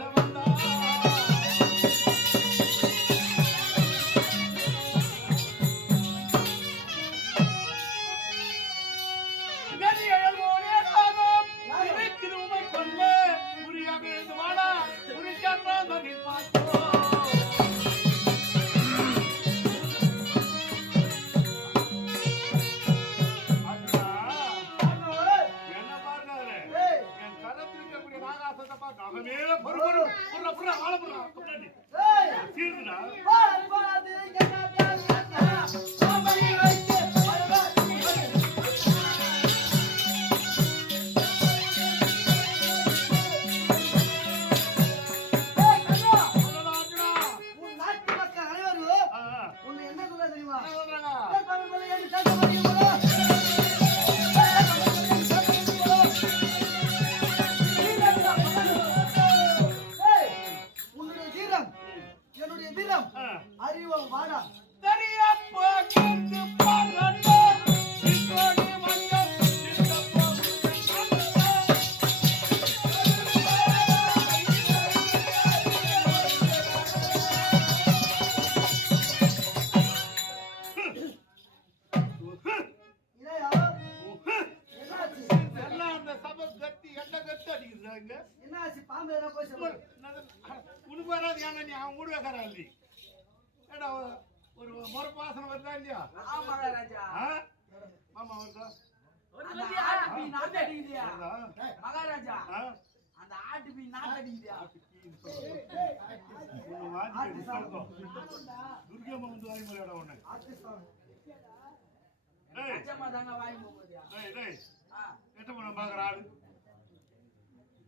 சமந்த என்ன? ஆச்சு பாம்பு எதனா போய் உனக்கு வராது ஏன்னா நீ அவன் கூட வைக்கிறா இல்லி ஏடா ஒரு மறுபாசனம் வருதா இல்லையா? ஆமா ராஜா. மாமா வருதா? மகாராஜா. அந்த ஆட்டு பீ நாட்டடிக்குதா துர்கம்மா வந்து வாங்கி மலையாட உடனே பாக்குற ஆளு?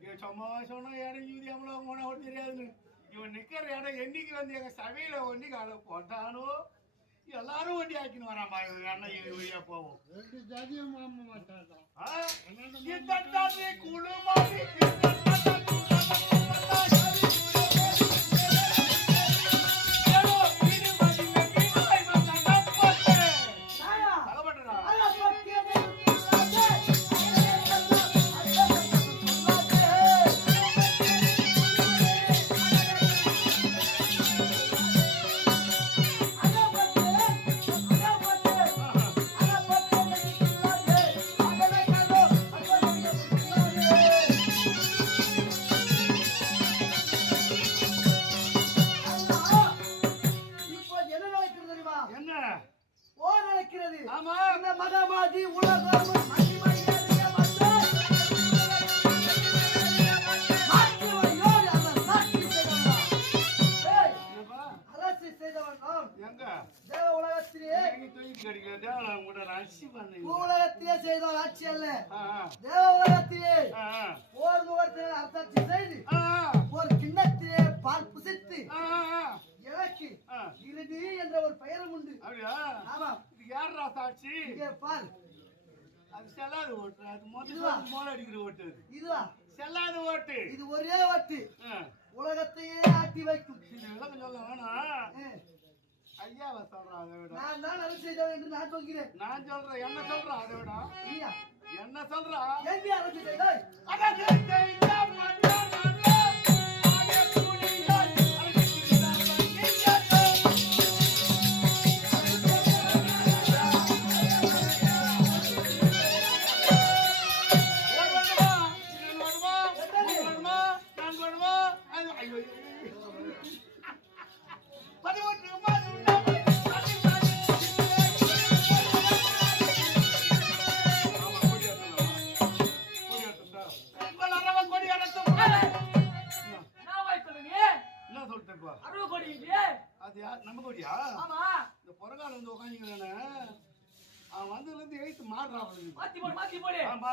இவன் சும்மா சொன்னா இடம் யூதி அவ்வளோ போனா ஒன்றும் தெரியாதுன்னு. இவன் நிக்கிற இடம் என்னைக்கு வந்து எங்க சபையில ஒண்டி கால போட்டானோ எல்லாரும் வண்டி ஆக்கின்னு வராமா இவன் அண்ணன் இது வழியா போவோம். ஆ? இந்த தண்ணி ஆட்சி அல்ல. ஆ தேவ உலகத்திலே ஆ போர் முகத்திலே அரசாட்சி செய்து ஆ ஒரு கிண்ணத்திலே பால் புசித்து ஆ ஆ எனக்கு ஆ. இறுதி என்ற ஒரு பெயரும் உண்டு. ஆமாம். இது யாரா சாட்சி இங்கே பார். அது செல்லாத ஓட்டு. அது? மொத்தம் மோள அடிக்கிற ஓட்டு இதுவா? செல்லாத ஓட்டு. இது ஒரே வட்டு ஆ. உலகத்தையே ஆட்டி வைக்கும். சொல்ல வேணாம் ஐயாவை சொல்றான் அதை விட நான் தான் அரசு செய்தவன் என்று நான் சொல்கிறேன் நான் சொல்றேன் என்ன சொல்றான் அதை விட என்ன சொல்றா எங்கே அரசு செய்தாய் நான்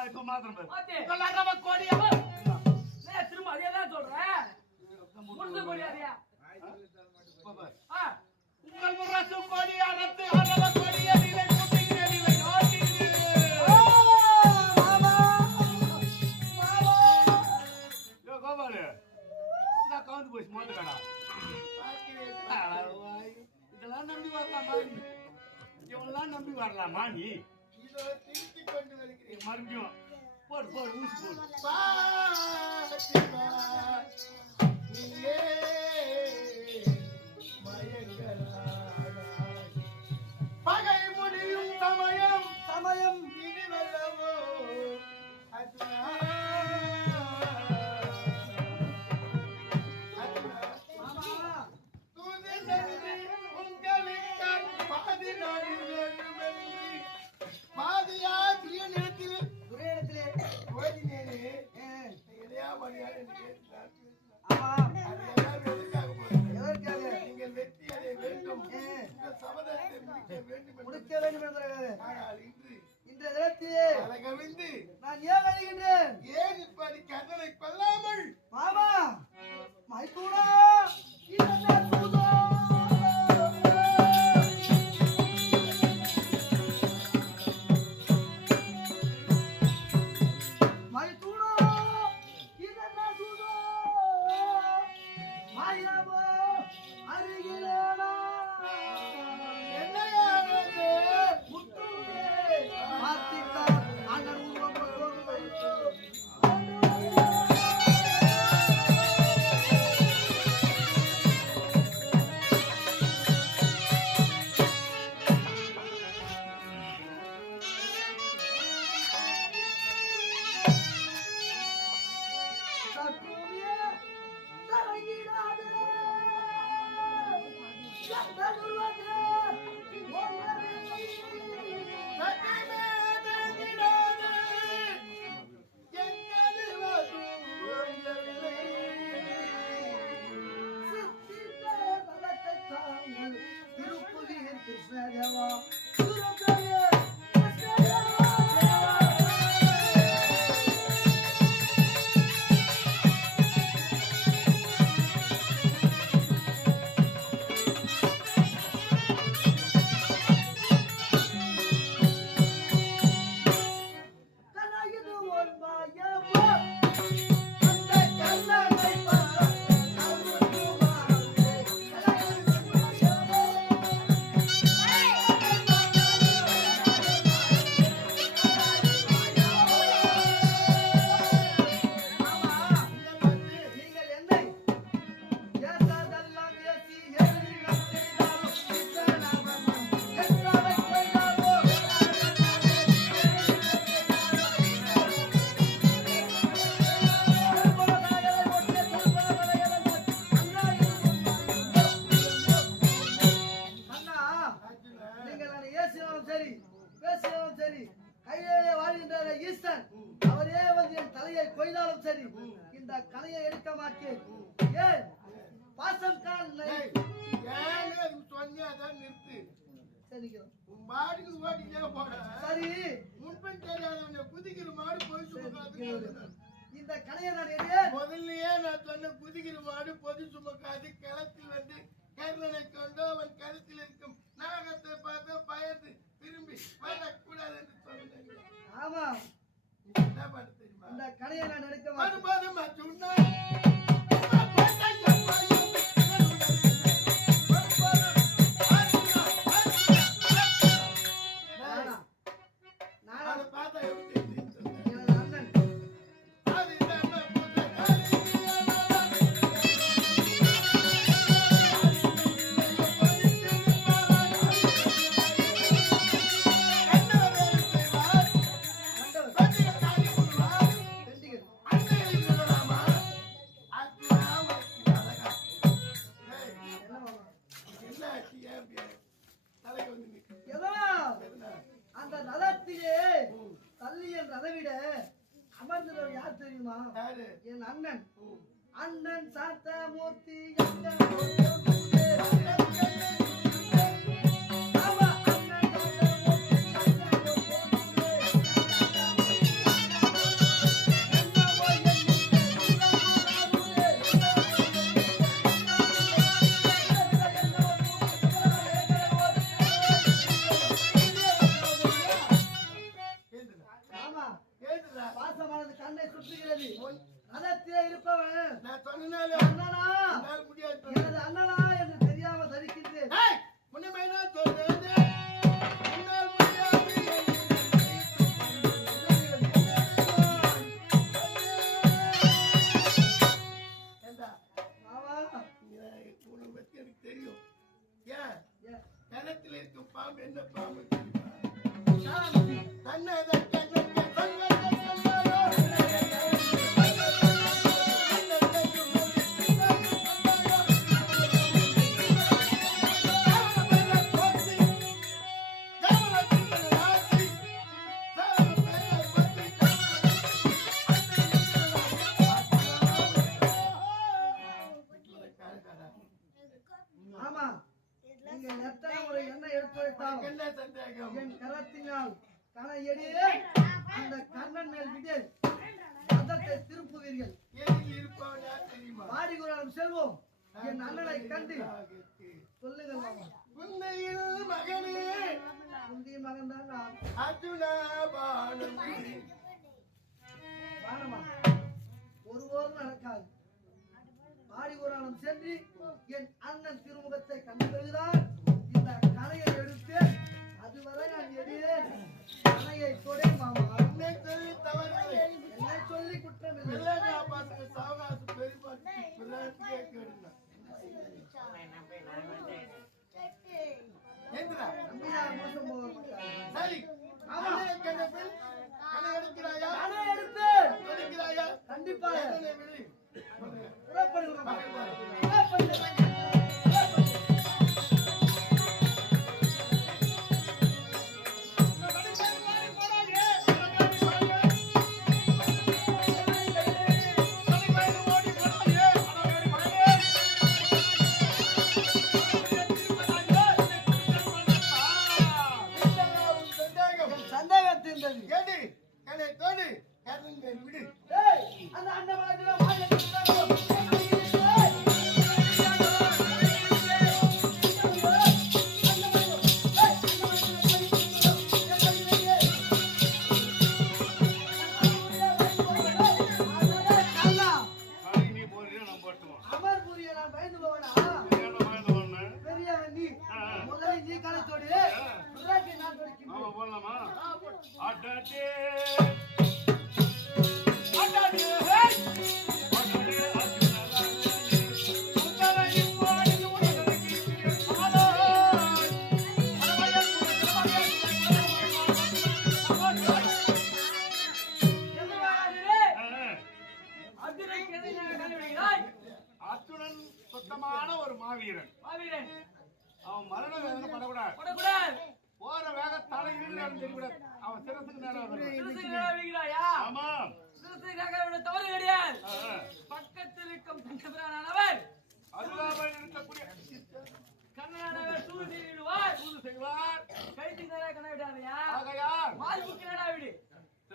ఇప్పుడు మాత్రం కొడియా நான் ஏன் வருகின்றேன்? ஏன் இப்படி கதலை கொல்லாமல் மாமா மைத்தூடா இதெல்லாம் சூதோ மைத்தூடா இந்த கலையை நான் முதல்லயே நான் சொன்ன குதிகிற வாடு பொது சுமக்காது களத்தில் வந்து கர்ணனை கொண்டு அவன் கருத்தில் இருக்கும் நாகத்தை பார்த்து பயந்து திரும்பி வரக்கூடாது என்று சொன்னேன். ஆமா. என்ன பண்ண தெரியுமா? இந்த கலையை நான் எடுக்க வரும்போது சொன்ன பாசமானது கண்ணை சுற்றுகிறது. ரதத்திலே இருப்பவன். நான் சொன்னேன். அண்ணனா. முடியாது எனது என்று தெரியாம தரிக்கின்றேன் முன்னமைனா சொல்றது தெரியும். ஏன்? நிலத்தில் இருக்கும் பாம்பு என்ன பாம்பு தன்னை எத்தனை முறை என்ன எடுத்து வைத்தால் என் கரத்தினால் தலையடியே என் அண்ணனை கண்டு சொல்லுங்க மகனே. உந்தைய மகன் தான் நான். அர்ஜுனா ஒருபோதும் நடக்காது. ஆடி ஒரு சென்று என் அண்ணன் திருமுகத்தை கண்டு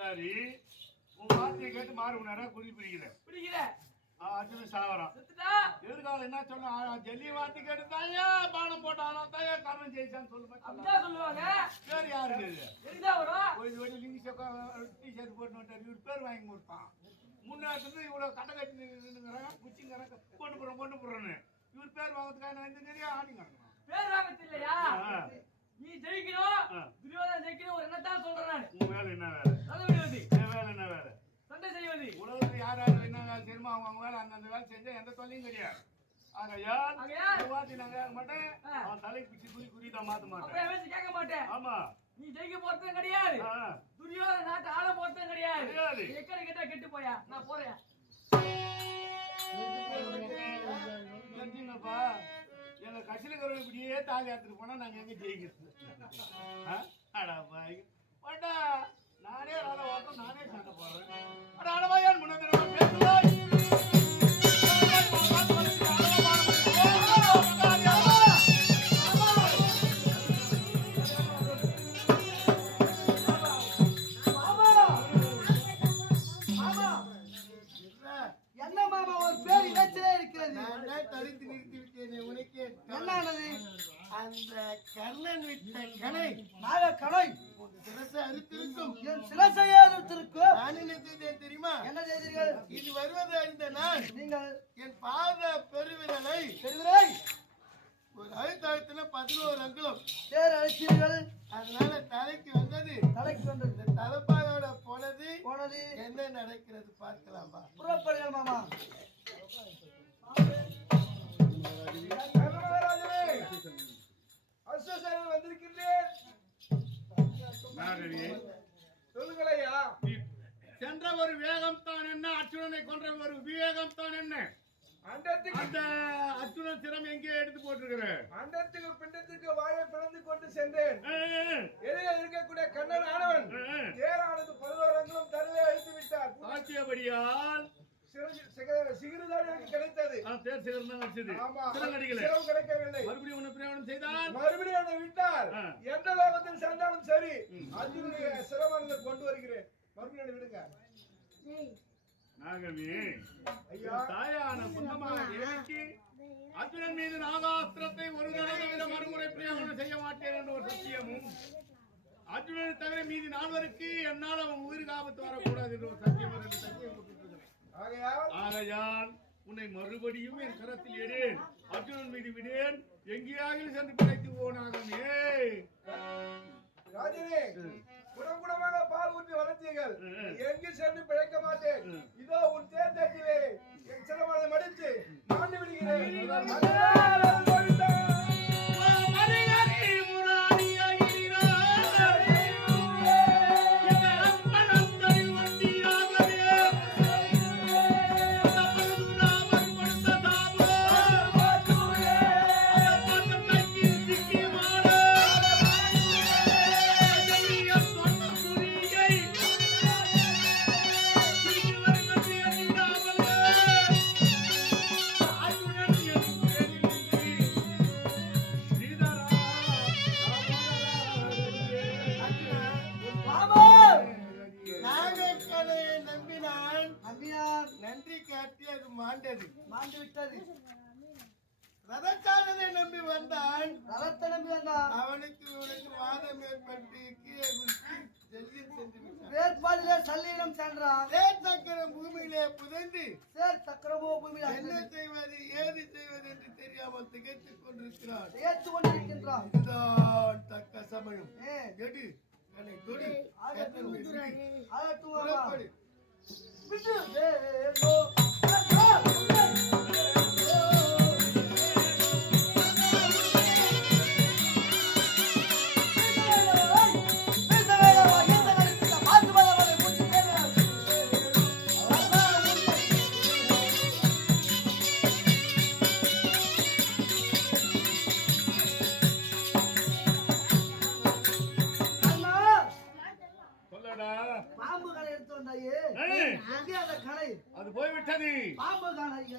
சரி உன் வார்த்தையை கேட்டு மாறு நேரம் குடி பிடிக்கிறேன் பிடிக்கல. அர்ஜுன சாவரம்? எதிர்காலம் என்ன சொன்னா ஜல்லி வார்த்தை கேட்டு தாயா பானம் போட்டானா தாயா காரணம் ஜெயிச்சான்னு அப்படிதான் சொல்லுவாங்க. பேர் யாருக்கு? ஒரு வழி லிங்க் டிஷர்ட் போட்டு வந்துட்டார். இவர் பேர் வாங்கி கொடுத்தான். முன்னாடி இவ்வளவு கட்டை கட்டி நின்னுங்கிறாங்க குச்சிங்கிறாங்க. பொண்ணு போடுறோம் பொண்ணு போடுறோன்னு இவர் பேர் வாங்கறதுக்காக நான் இந்த நிறைய ஆடி கிடக்கணும் பேர் வாங்க தெரியலையா? நீ ஜெயிக்கணும். ஆ. துரியோதனன் ஜெயிக்கணும். ஒரு எண்ணத்தான் சொல்றேன் நானு. உன் வேலை என்ன வேலை? நல்ல விடுவது. என் வேலை என்ன வேலை? சண்டை செய்வது. உலகத்துல யார் யார் என்ன வேலை செய்யணுமோ அவங்க அவங்க வேலை அந்தந்த வேலை செஞ்சா எந்த தொல்லையும் கிடையாது. ஆகையால் வார்த்தை நாங்க கேட்க மாட்டேன். அவன் தலை பிச்சு குறி குறிதான் மாத்த மாட்டேன். கேட்க மாட்டேன். ஆமா. நீ ஜெயிக்க போறதும் கிடையாது. துரியோதன நாட்டு ஆள போறதும் கிடையாது. எக்கடி கேட்டா கெட்டு போயா? நான் போறேன். இப்படியே தாலி எடுத்துட்டு போனா நாங்க எங்க ஜெயிக்கிறது? அடா நானே ராத ஓட்டம் நானே சண்டை போடுறேன். அட அடவாயான் முன்னே பேசுவாய் என்ன மாமா ஒரு பேர் இணைச்சலே இருக்கிறது. தடுத்து நிறுத்தி என்னானது? அந்த கர்ணன் விட்ட கணை நாக உன் சிரசை அறுத்திருக்கும். என் சிலசையாதத்திற்கு நான் என்ன செய்தேன் தெரியுமா? என்ன செய்தீர்கள்? இது வருவது அறிந்த நான் நீங்கள் என் பாத பெருவிரலை பெறுவதை ஒரு அழுத்தத்துல பதினோரு அங்குலம். தேர் அழைத்தீர்கள். அதனால தலைக்கு வந்தது. தலைக்கு வந்தது. இந்த தலைப்பாயோட போனது. போனது. என்ன நடக்கிறது பார்க்கலாமா? புறப்படுங்கள் மாமா. சொல்லுங்களையா சென்ற ஒரு வேகம் தான் என்ன அர்ஜுனனை கொன்ற ஒரு விவேகம் தான் என்ன அந்த அர்ஜுனன் சிரம் எங்கே எடுத்து போட்டிருக்கிற அண்டத்துக்கு பிண்டத்துக்கு வாயை பிளந்து கொண்டு சென்றேன். எதிரே இருக்கக்கூடிய கண்ணன் ஆனவன். தேரானது பதினோரு அங்குலம் தருவே அழித்து விட்டார் சிக- சிகிருதான் எனக்கு கிடைத்தது. ஆ, தேர் சிகரம் தான் வச்சது ஆமா. சிரம் அடிக்கல சிரம் கிடைக்கவில்லை. மறுபடியும் உன்னை பிரயாணம் செய்தால்? மறுபடியும் என்னை விட்டார் ஆ. எந்த லோகத்தில் சென்றாலும் சரி அர்ஜுனுடைய சிரமானதை கொண்டு வருகிறேன். மறுபடியும் என்னை விடுங்க. நாகவி ஐயா. தாயான தேவிக்கு அர்ஜுனன் மீது நாகாஸ்திரத்தை ஒரு தடவை விட மறுமுறை பிரயோகம் செய்ய மாட்டேன் என்ற ஒரு சத்தியமும் அர்ஜுனனை தவிர மீதி நால்வருக்கு என்னால் அவன் உயிருக்கு ஆபத்து வரக்கூடாது என்ற ஒரு சத்தியம். ஆகையால் உன்னை மறுபடியும் என் கரத்தில் எடேன் அர்ஜுனன் மீது விடேன். எங்கேயாக சென்று பிழைத்து போனாகமே ராஜனே குடம் குடமாக பால் ஊற்றி வளர்த்தீர்கள். எங்கு சென்று நன்றி காட்டி அது மாண்டது மாண்டு விட்டது ரதச்சாரனை நம்பி வந்தான் ரதத்தை நம்பி வந்தான் அவனுக்கு உனக்கு வாதம் ஏற்பட்டு கீழே குதித்து டெல்லியில் சென்று விட்டான் வேட்பாளிலே சல்லியிடம் சென்றான் தேர் சக்கரம் பூமியிலே புதைந்து சேர் சக்கரமோ பூமியில் என்ன அகன்றது. செய்வது ஏது செய்வது என்று தெரியாமல் திகைத்துக் கொண்டிருக்கிறான் ஏற்று கொண்டிருக்கின்றான் இதுதான் தக்க சமயம் ஏ, எடு என்னை தொடு ஆகட்டும். என்னை விடு. ஆகட்டும் மாமா. புறப்படு. விட்டு. அது பாம்பு பாம்பு,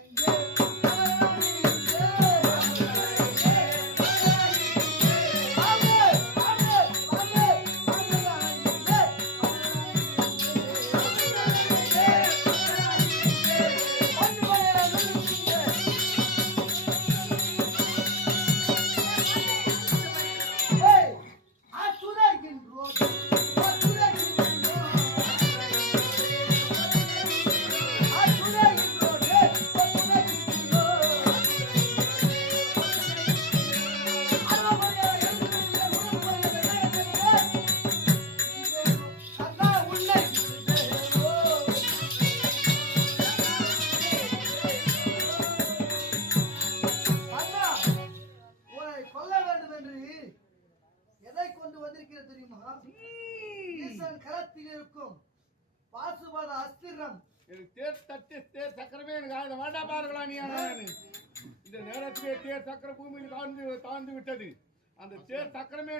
அந்த தேர் சக்கரமே